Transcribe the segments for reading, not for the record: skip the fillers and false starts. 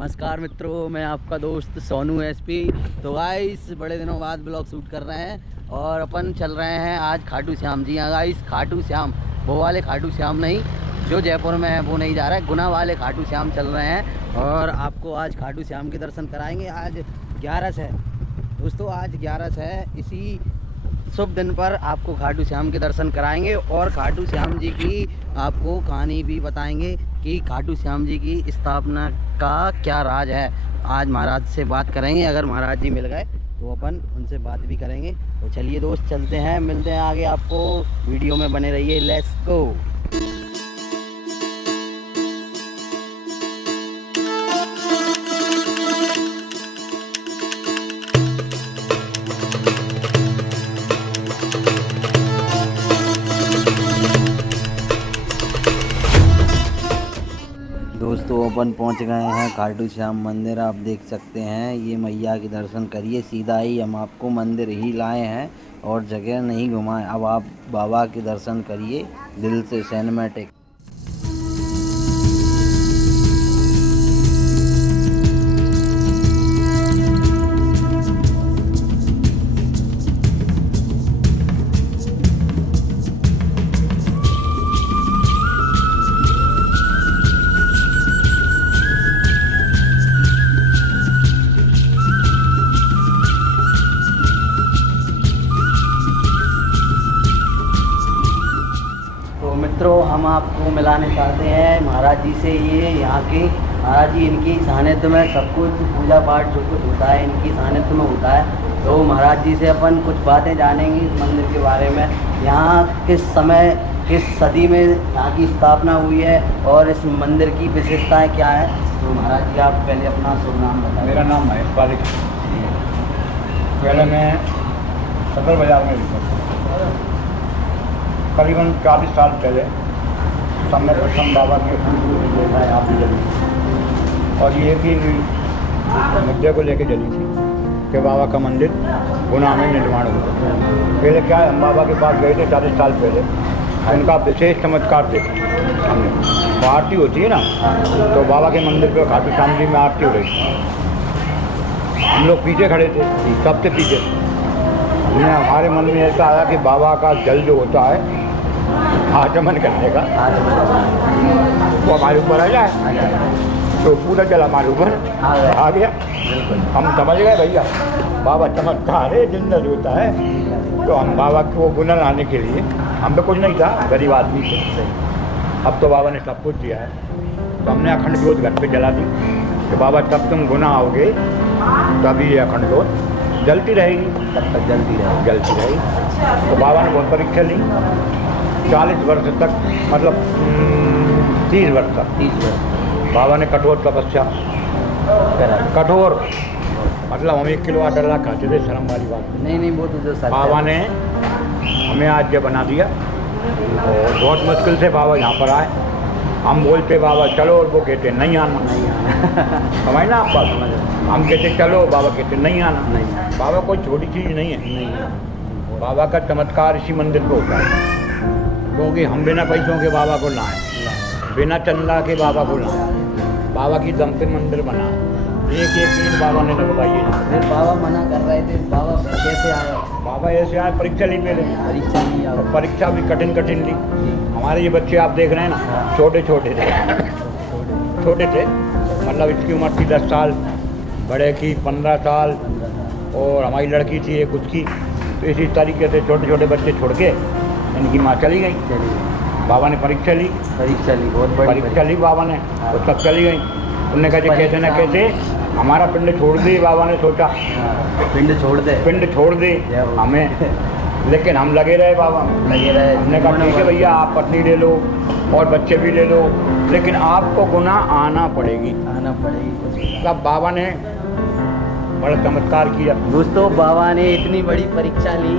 नमस्कार मित्रों, मैं आपका दोस्त सोनू एसपी। तो गाइस बड़े दिनों बाद ब्लॉग शूट कर रहे हैं और अपन चल रहे हैं आज खाटू श्याम जी। हाँ गाइस, खाटू श्याम, वो वाले खाटू श्याम नहीं जो जयपुर में है, वो नहीं जा रहा है, गुना वाले खाटू श्याम चल रहे हैं। और आपको आज खाटू श्याम के दर्शन कराएंगे। आज 11 है दोस्तों, आज 11 है। इसी शुभ दिन पर आपको खाटू श्याम के दर्शन कराएंगे और खाटू श्याम जी की आपको कहानी भी बताएंगे कि खाटू श्याम जी की स्थापना का क्या राज है। आज महाराज से बात करेंगे, अगर महाराज जी मिल गए तो अपन उनसे बात भी करेंगे। तो चलिए दोस्त, चलते हैं, मिलते हैं आगे आपको। वीडियो में बने रहिए, लेट्स गो। दोस्तों अपन पहुंच गए हैं खाटू श्याम मंदिर। आप देख सकते हैं, ये मैया के दर्शन करिए। सीधा ही हम आपको मंदिर ही लाए हैं और जगह नहीं घुमाएं। अब आप बाबा के दर्शन करिए दिल से, सिनेमैटिक। मित्रों, हम आपको मिलाने चाहते हैं महाराज जी से। ये यहाँ के महाराज जी, इनकी सानिध्य में सब कुछ पूजा पाठ जो कुछ होता है इनकी सानिध्य में होता है। तो महाराज जी से अपन कुछ बातें जानेंगे इस मंदिर के बारे में। यहाँ किस समय, किस सदी में यहाँ की स्थापना हुई है और इस मंदिर की विशेषताएँ क्या है। तो महाराज जी, आप पहले अपना शुभ नाम बताएं। मेरा नाम महेश पालिक। पहले मैं सदर बाजार में रहता था। करीबन 40 साल पहले समय प्रथम बाबा के देखा है आप भी जली, और ये कि मुद्दे को लेके जली थी कि बाबा का मंदिर गुना में निर्माण हुआ। पहले क्या है, हम बाबा के पास गए थे 40 साल पहले, उनका विशेष चमत्कार देखा हमने। तो आरती होती है ना, तो बाबा के मंदिर पे खाटू श्याम जी में आरती हो रही थी। हम लोग पीछे खड़े थे, सबसे पीछे। हमने, हमारे मन में ऐसा आया कि बाबा का जल जो होता है आचमन करने का, वो हमारे ऊपर आ जाए। तो पूरा जल हमारे ऊपर आ गया। हम समझ गए भैया बाबा चमत्कार है, जिंदा होता है। तो हम बाबा को गुना लाने के लिए, हम पे कुछ नहीं था, गरीब आदमी थे। अब तो बाबा ने सब कुछ दिया है। तो हमने अखंड ज्योत घर पे जला दी कि बाबा तब तुम गुना आओगे तभी ये अखंड ज्योत जलती रहेगी, तब तक जलती रहेगी। तो बाबा ने बहुत परीक्षा ली, 40 वर्ष तक, मतलब 30 वर्ष तक बाबा ने कठोर तपस्या कठोर, मतलब हम 1 किलो आटा खाते थे, शर्म वाली बात नहीं, वो तो बाबा ने हमें आज ये बना दिया। और बहुत मुश्किल से बाबा यहाँ पर आए। हम बोलते बाबा चलो, और वो कहते नहीं आना। समझ ना आप बात? हम कहते चलो, बाबा कहते नहीं आना। बाबा कोई छोटी चीज़ नहीं है। बाबा का चमत्कार इसी मंदिर पे होता है, क्योंकि हम बिना पैसों के बाबा को लाएं, बिना चंदा के बाबा को लाएं, बाबा की दम पे मंदिर बना। एक ईंट बाबा ने लगवाई है। फिर बाबा मना कर रहे थे, बाबा कैसे आए? बाबा ऐसे आए, परीक्षा ली पहले। परीक्षा भी कठिन ली। हमारे ये बच्चे आप देख रहे हैं ना, छोटे थे मतलब इसकी उम्र थी 10 साल, बड़े की 15 साल, और हमारी लड़की थी एक उसकी। तो इसी तरीके से छोटे बच्चे छोड़ के इनकी माँ चली गई। बाबा ने परीक्षा ली, बहुत बड़ी परीक्षा ली बाबा ने। तो सब चली गई। उन्होंने कहा कैसे न कैसे हमारा पिंड छोड़ दे। बाबा ने सोचा पिंड छोड़ दे हमें, लेकिन हम लगे रहे। बाबा हमने कहा ठीक है भैया, आप पत्नी ले लो और बच्चे भी ले लो, लेकिन आपको गुना आना पड़ेगी। तब बाबा ने बड़ा चमत्कार किया। दोस्तों, बाबा ने इतनी बड़ी परीक्षा ली,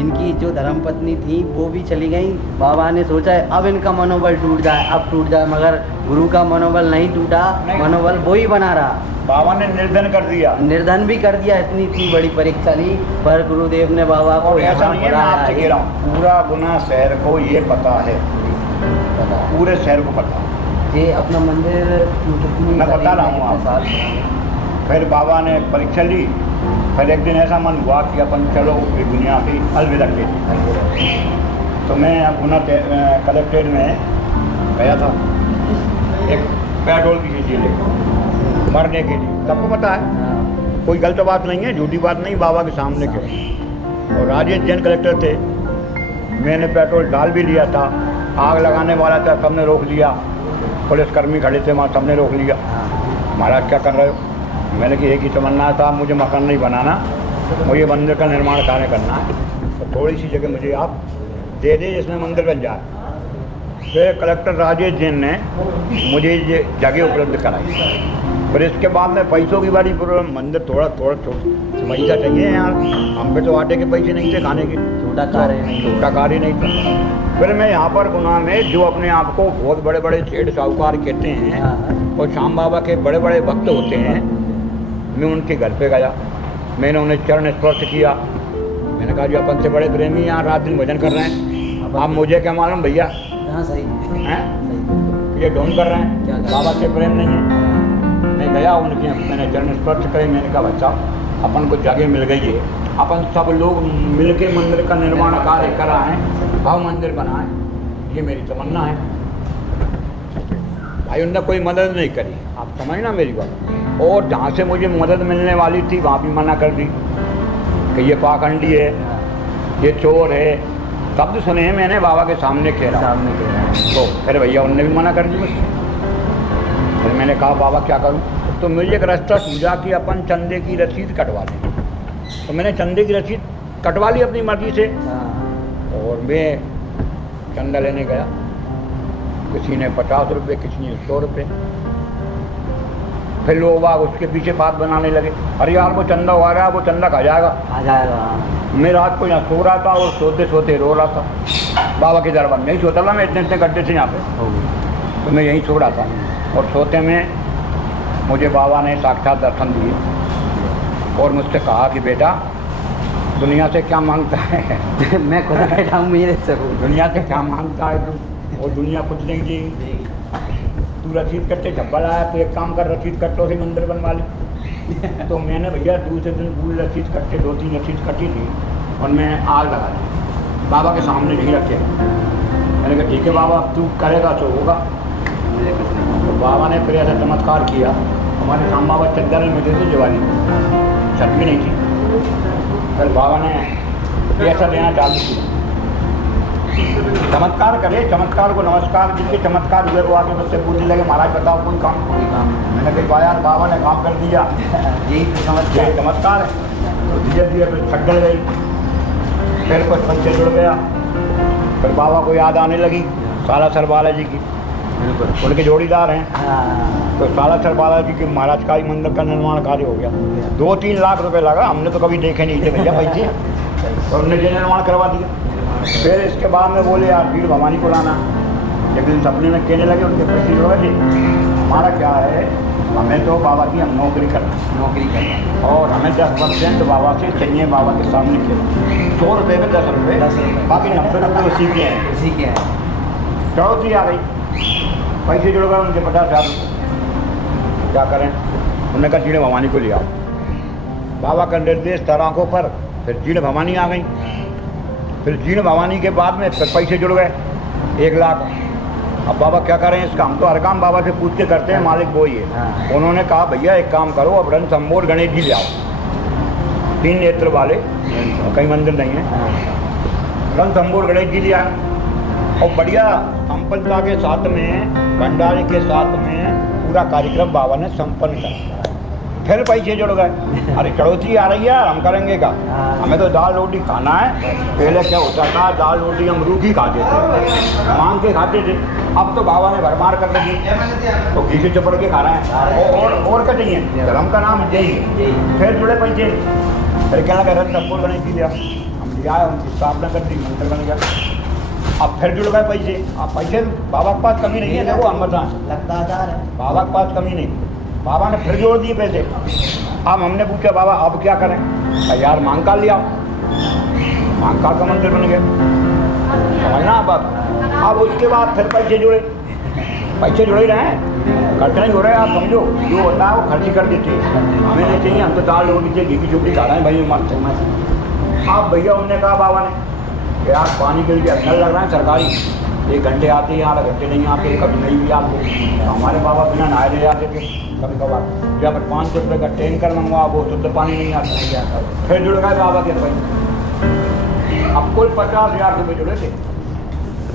इनकी जो धर्मपत्नी थी वो भी चली गई। बाबा ने सोचा अब इनका मनोबल टूट जाए, मगर गुरु का मनोबल नहीं टूटा, मनोबल वो ही बना रहा। बाबा ने निर्धन भी कर दिया। इतनी बड़ी परीक्षा ली, पर गुरुदेव ने बाबा को, ऐसा नहीं है, मैं आपसे कह रहा हूँ, पूरा गुना शहर को ये पता है, पूरे शहर को पता। ये अपना मंदिर कितनी मैं बता रहा हूँ कितने साल? फिर बाबा ने परीक्षा ली। फिर एक दिन ऐसा मन हुआ कि अपन चलो ये दुनिया की अलविदा के लिए। तो मैं गुना कलेक्ट्रेट में गया था एक पेट्रोल की शीशी लेकर मरने के लिए। सबको पता है, कोई गलत बात नहीं है, झूठी बात नहीं, बाबा के सामने के। और राजेश जैन कलेक्टर थे, मैंने पेट्रोल डाल भी लिया था, आग लगाने वाला था, सबने रोक लिया। पुलिसकर्मी खड़े थे वहाँ, सबने रोक लिया। महाराज क्या कर रहे हो? मैंने कि एक ही तमन्ना था, मुझे मकान नहीं बनाना, मुझे मंदिर का निर्माण कार्य करना है, तो थोड़ी सी जगह मुझे आप दे दें जिसमें मंदिर बन जाए। फिर कलेक्टर राजेश जैन ने मुझे ये जगह उपलब्ध कराई। फिर इसके बाद में पैसों की बड़ी प्रॉब्लम, मंदिर थोड़ा पैसा चाहिए यार, हम पे तो आटे के पैसे नहीं थे खाने के, छोटा कार्य नहीं था। फिर मैं यहाँ पर गुना में जो अपने आप को बहुत बड़े बड़े सेठ साहूकार कहते हैं और श्याम बाबा के बड़े बड़े भक्त होते हैं, मैं उनके घर पे गया, मैंने उन्हें चरण स्पर्श किया। मैंने कहा जी अपन से बड़े प्रेमी यहाँ रात दिन भजन कर रहे हैं, आप मुझे क्या मालूम भैया हैं ये ढोंग कर रहे हैं, बाबा से प्रेम नहीं है। मैं गया उनके, मैंने चरण स्पर्श करे। मैंने कहा बच्चा अपन को जगह मिल गई है, अपन सब लोग मिलके मंदिर का निर्माण कार्य कराएं, भव मंदिर बनाएं, ये मेरी तमन्ना है। भाई उनने कोई मदद नहीं करी, आप समझना मेरी बात। और जहाँ से मुझे मदद मिलने वाली थी वहाँ भी मना कर दी कि ये पाखंडी है, ये चोर है। शब्द सुने हैं मैंने बाबा के सामने कह रहा, तो फिर भैया उनने भी मना कर दी मुझसे। फिर मैंने कहा बाबा क्या करूं? तो मुझे एक रास्ता सूझा कि अपन चंदे की रसीद कटवा लें। तो मैंने चंदे की रसीद कटवा ली अपनी मर्जी से, और मैं चंदा लेने गया। किसी ने 50 रुपये, किसी ने 100 रुपये। फिर लोग बाग उसके पीछे बात बनाने लगे, अरे यार वो चंदा आ रहा है, वो चंदा खा जाएगा। मैं रात को यहाँ सो रहा था और सोते सोते रो रहा था बाबा के दरबार में। यही सोता था मैं, इतने गड्ढे थे यहाँ पे, तो मैं यहीं सो रहा था। और सोते में मुझे बाबा ने साक्षात दर्शन दिए और मुझसे कहा कि बेटा दुनिया से क्या मांगता है? मैं खुद बैठा हूँ, मेरे से दुनिया से क्या मांगता है तू? और दुनिया कुछ नहीं देगी। तू रसीद कट्टे झब्बा लाया, तो एक काम कर, रसीद कट्टों से मंदिर बनवा ली। तो मैंने भैया दूसरे दिन पूरी रसीद कट्टे 2-3 रसीद कटी थी और मैं आग लगा दी, बाबा के सामने नहीं रखे। मैंने कहा ठीक है बाबा, तू करेगा तो होगा। तो बाबा ने फिर ऐसा चमत्कार किया, हमारे श्याम बाबा चद्दर में थे दिवाली में, छत भी नहीं थी। फिर बाबा ने पैसा देना चालू किया। चमत्कार करे, चमत्कार को नमस्कार। जिसके चमत्कार हुए वो आके मुझसे पूछने लगे महाराज बताओ कोई काम? मैंने कहा यार बाबा ने काम कर दिया, यही चमत्कार है। तो धीरे धीरे फिर छट डल गई, फिर कुछ पंचे जुड़ गया। फिर बाबा को याद आने लगी सालासर बालाजी की, उनके जोड़ीदार हैं। तो सालासर बालाजी के महाराज का ही मंदिर का निर्माण कार्य हो गया। 2-3 लाख रुपए लगा, हमने तो कभी देखे नहीं थे भैया पैसे, तो हमने ये निर्माण करवा दिया। फिर इसके बाद में बोले यार भीड़ भवानी को लाना। लेकिन सपने में कहने लगे उनके पैसे जो है हमारा क्या है, हमें तो बाबा की हम नौकरी करना और हमें 10% बाबा से चाहिए, बाबा के सामने के 100 रुपये में 10 रुपये, बाकी 90 रुपये उसी के हैं। चौथी आ गई, पैसे जुड़ गए उनके 50,000 रुपये। क्या करें? उन्होंने कहा जीण भवानी को ले आओ। बाबा का निर्देश तराकों पर, फिर जीण भवानी आ गई। फिर जीण भवानी के बाद में फिर पैसे जुड़ गए 1 लाख। अब बाबा क्या करें इसका? हम तो हर काम बाबा से पूछ के करते हैं, मालिक वो ही है। उन्होंने कहा भैया एक काम करो, अब रणथंभौर गणेश जी ले आओ, 3 नेत्र वाले, कई मंदिर नहीं है। रणथंभौर गणेश जी ले आए और बढ़िया संपन्नता के साथ में, भंडारे के साथ में पूरा कार्यक्रम बाबा ने संपन्न करा। फिर पैसे जुड़ गए, अरे चढ़ौती आ रही है हम करेंगे क्या? हमें तो दाल रोटी खाना है। पहले क्या होता था, दाल रोटी हम रूखी खाते थे, मांग के खाते थे। अब तो बाबा ने भरमार कर रखी, तो घी से चपड़ के खा रहे हैं। और क्या चाहिए? धर्म का नाम यही है। फिर जुड़े पैसे, फिर क्या लगा रणथंभौर गणेश जी लिया, हम ले आए, उनकी स्थापना कर दी, मंदिर बन गया। अब फिर जुड़ गए पैसे। अब पैसे बाबा के पास कमी नहीं है, देखो हम बताएं, बाबा के पास कमी नहीं। बाबा ने फिर जोड़ दिए पैसे। अब हमने पूछा बाबा अब क्या करें? यार महाकाल लिया, महाकाल का मंदिर बन गया, समझना। अब उसके बाद फिर पैसे जुड़े, पैसे जुड़े ही रहे हैं, खर्च नहीं हो रहा है। आप समझो जो होता है वो खर्च ही कर देते हैं, हमें नहीं चाहिए। हम तो दाल रोटी चाहिए, घी की चुपड़ी खा रहे हैं भाई मस्त। आप भैया उन्होंने कहा बाबा ने कि यार पानी के लिए नल लग रहा है सरकारी, 1 घंटे आते हैं, आधा घंटे नहीं आते, कभी नहीं भी आते। तो हमारे बाबा बिना नहाए ले जाते थे कभी कभार। जब 500 रुपये का टैंकर मंगवा वो शुद्ध पानी नहीं आता, फिर जुड़ गए बाबा के पैसे। अब कुल 50,000 रुपये जुड़े थे,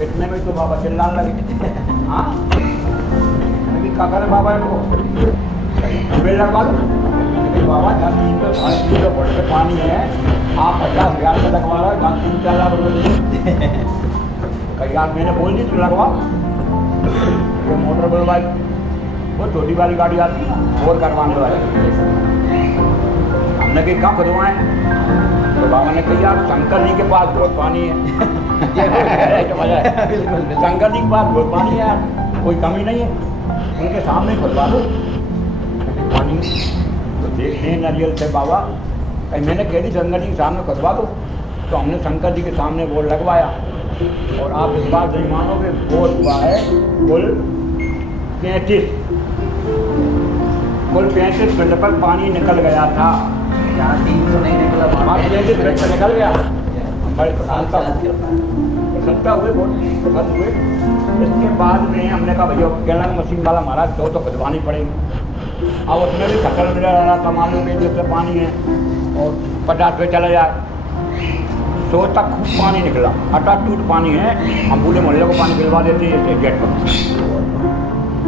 इतने में तो बाबा चिल्लाने लगे। हाँ क्या करें बाबा को बिल लगवा दो। बाबा 300 बड़े से पानी है, आप 50,000 रुपये लगवा रहे हो, 3-4 लाख रुपये कई यार मैंने बोल दी तो लगवाओ। ये मोटर बुलवाई, वो छोटी वाली गाड़ी आती है ना, बोर करवाने वाली, हमने कहीं कहाँ खुदवाएँ? तो बाबा ने कहा यार शंकर जी के पास बहुत पानी है। शंकर जी के पास बहुत पानी है यार, कोई कमी नहीं है, उनके सामने खुदवा दो पानी। तो देखते हैं नारियल से बाबा, कहीं मैंने कह दी शंकर जी के सामने खुदवा दो, तो हमने शंकर जी के सामने बोर्ड लगवाया। और आप इस बात नहीं मानोगे, बोर्ड हुआ है कुल 35 फीट पर पानी निकल गया था। यहाँ 300 नहीं निकला, 35 फीट पर निकल गया। बड़े प्रसन्नता हुए, बहुत प्रसन्न हुए। इसके बाद में हमने कहा भैया कहना मशीन वाला महाराज तो खुदवानी पड़ेगी। अब उसमें भी खतर मिला रहा था, मालूम में जैसे पानी है और 50 रुपये चला जाए, 100 तक खूब पानी निकला, टूट पानी है। हम पूरे मोहल्ले को पानी पिलवा देते हैं गेट पर।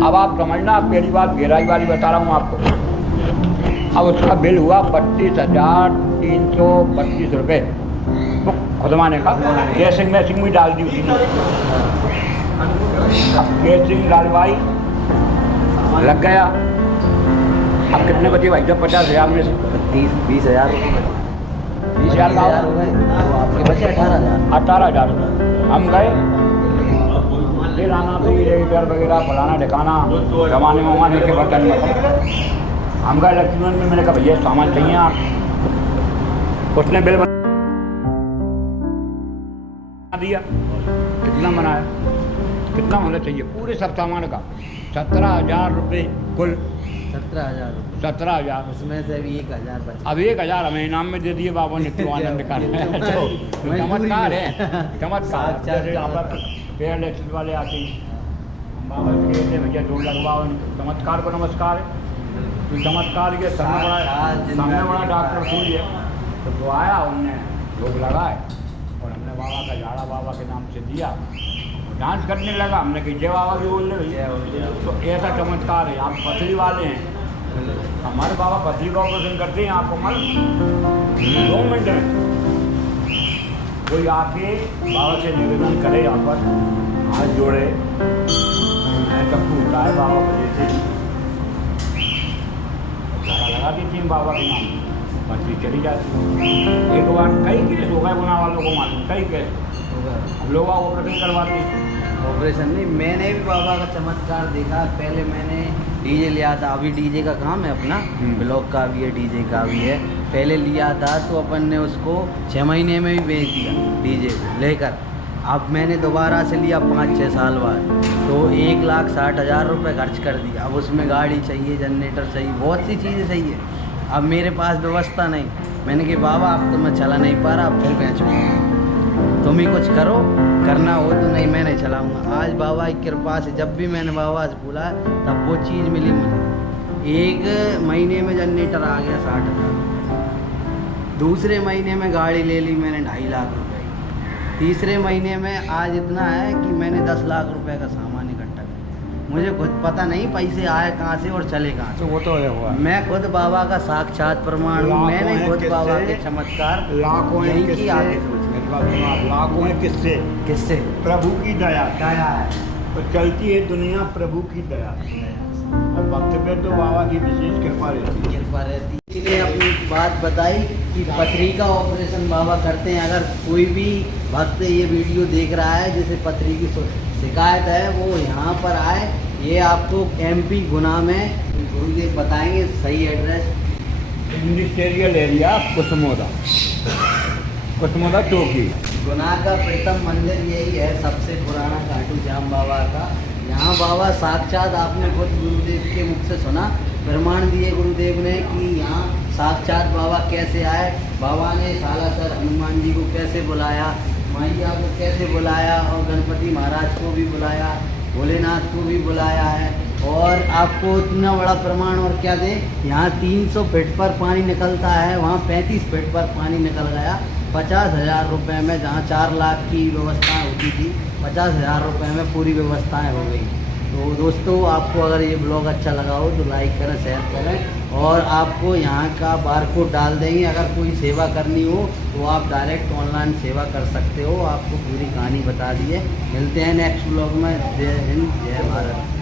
अब आप समझना, पहली बात गहराई वाली बता रहा हूँ आपको। अब उसका बिल हुआ 32,325 रुपये खुदवाने का। गैसिंग मैसिंग भी डाल दी उसी ने, गैसिंग डालवाई, लग गया। अब कितने बचे भाई साहब? 50,000 में से 20,000 20,000 हो गए, तो आपके बचे 18,000। हम गए फिर आना तो इधर वगैरह फलाना ढकाना जमाने ममाने के बर्तन में हम गए लक्ष्मण में। मैंने कहा भैया सामान चाहिए आप। उसने बिल बना दिया। कितना बनाया, कितना होना चाहिए पूरे सब सामान का? 17,000 रुपये कुल। 17,000 उसमें से अभी 1,000 बचा। अब 1,000 हमें इनाम में दे दिए बाबा ने, तो आनंद कर चमत्कार है, चमत्कार। जैसे यहाँ पर पेड़ इलेक्ट्रिक वाले आते हैं, बाबा कहते हैं भैया जोड़ लगवाओ, चमत्कार को नमस्कार है। तो चमत्कार के सामने बड़ा डॉक्टर सूर्य है, तो वो आया, उनने लोग लगाए और हमने बाबा का झाड़ा बाबा के नाम से दिया, डांस करने लगा। हमने कही जय बाबा भी बोल रहे भैया। तो ऐसा चमत्कार है। आप पथरी वाले हैं, हमारे बाबा पथरी का ऑपरेशन करते हैं, आपको मालूम 2 मिनट में कोई आके बाबा से निवेदन करे, यहाँ पर हाथ जोड़े, मैं तब पूछता है बाबा को जैसे लगा दी थी बाबा के नाम, पथरी चली जाती। एक बार कई केस हो गए गुना वालों को मालूम, कई केस हम लोग ऑपरेशन करवाते। ऑपरेशन नहीं, मैंने भी बाबा का चमत्कार देखा। पहले मैंने डीजे लिया था, अभी डीजे का काम है अपना, ब्लॉक का भी है, डीजे का भी है। पहले लिया था तो अपन ने उसको 6 महीने में भी बेच दिया डीजे लेकर। अब मैंने दोबारा से लिया 5-6 साल बाद, तो 1,60,000 रुपये खर्च कर दिया। अब उसमें गाड़ी चाहिए, जनरेटर चाहिए, बहुत सी चीज़ें चाहिए। अब मेरे पास व्यवस्था नहीं। मैंने कहा बाबा अब तो मैं चला नहीं पा रहा, अब फिर बेचूँगा, तुम ही कुछ करो, करना हो तो। नहीं मैं नहीं चलाऊँगा। आज बाबा की कृपा से जब भी मैंने बाबा से बोला तब वो चीज़ मिली मुझे। 1 महीने में जनरेटर आ गया 60,000। दूसरे महीने में गाड़ी ले ली मैंने 2.5 लाख रुपए की। तीसरे महीने में आज इतना है कि मैंने 10 लाख रुपए का सामान इकट्ठा किया। मुझे खुद पता नहीं पैसे आए कहाँ से और चले कहाँ से। वो तो हुआ, मैं खुद बाबा का साक्षात प्रमाण हूँ। मैंने खुद बाबा के चमत्कार लाखों यही की आगे लाखों है। किससे? प्रभु की दया है। तो चलती है दुनिया प्रभु की दया, और वक्त पे तो बाबा की विशेष कृपा रहती। इसलिए अपनी बात बताई कि पथरी का ऑपरेशन बाबा करते हैं। अगर कोई भी भक्त ये वीडियो देख रहा है जिसे पथरी की शिकायत है, वो यहाँ पर आए। ये आपको MP गुना में ये बताएंगे सही एड्रेस। इंडस्ट्रियल एरिया कुसमोदा चौकी। गुना का प्रथम मंदिर यही है, सबसे पुराना खाटू श्याम बाबा का। यहाँ बाबा साक्षात आपने खुद गुरुदेव के मुख से सुना, प्रमाण दिए गुरुदेव ने कि यहाँ साक्षात बाबा कैसे आए। बाबा ने सालासर हनुमान जी को कैसे बुलाया, मैया को कैसे बुलाया, और गणपति महाराज को भी बुलाया, भोलेनाथ को भी बुलाया है। और आपको इतना बड़ा प्रमाण और क्या दे, यहाँ 300 फीट पर पानी निकलता है, वहाँ 35 फीट पर पानी निकल गया 50,000 रुपये में। जहाँ 4 लाख की व्यवस्था होती थी, 50,000 रुपये में पूरी व्यवस्थाएं हो गई। तो दोस्तों, आपको अगर ये ब्लॉग अच्छा लगा हो तो लाइक करें, शेयर करें, और आपको यहाँ का बारकोड डाल देंगे। अगर कोई सेवा करनी हो तो आप डायरेक्ट ऑनलाइन सेवा कर सकते हो। आपको पूरी कहानी बता दी है। मिलते हैं नेक्स्ट ब्लॉग में। जय हिंद, जय भारत।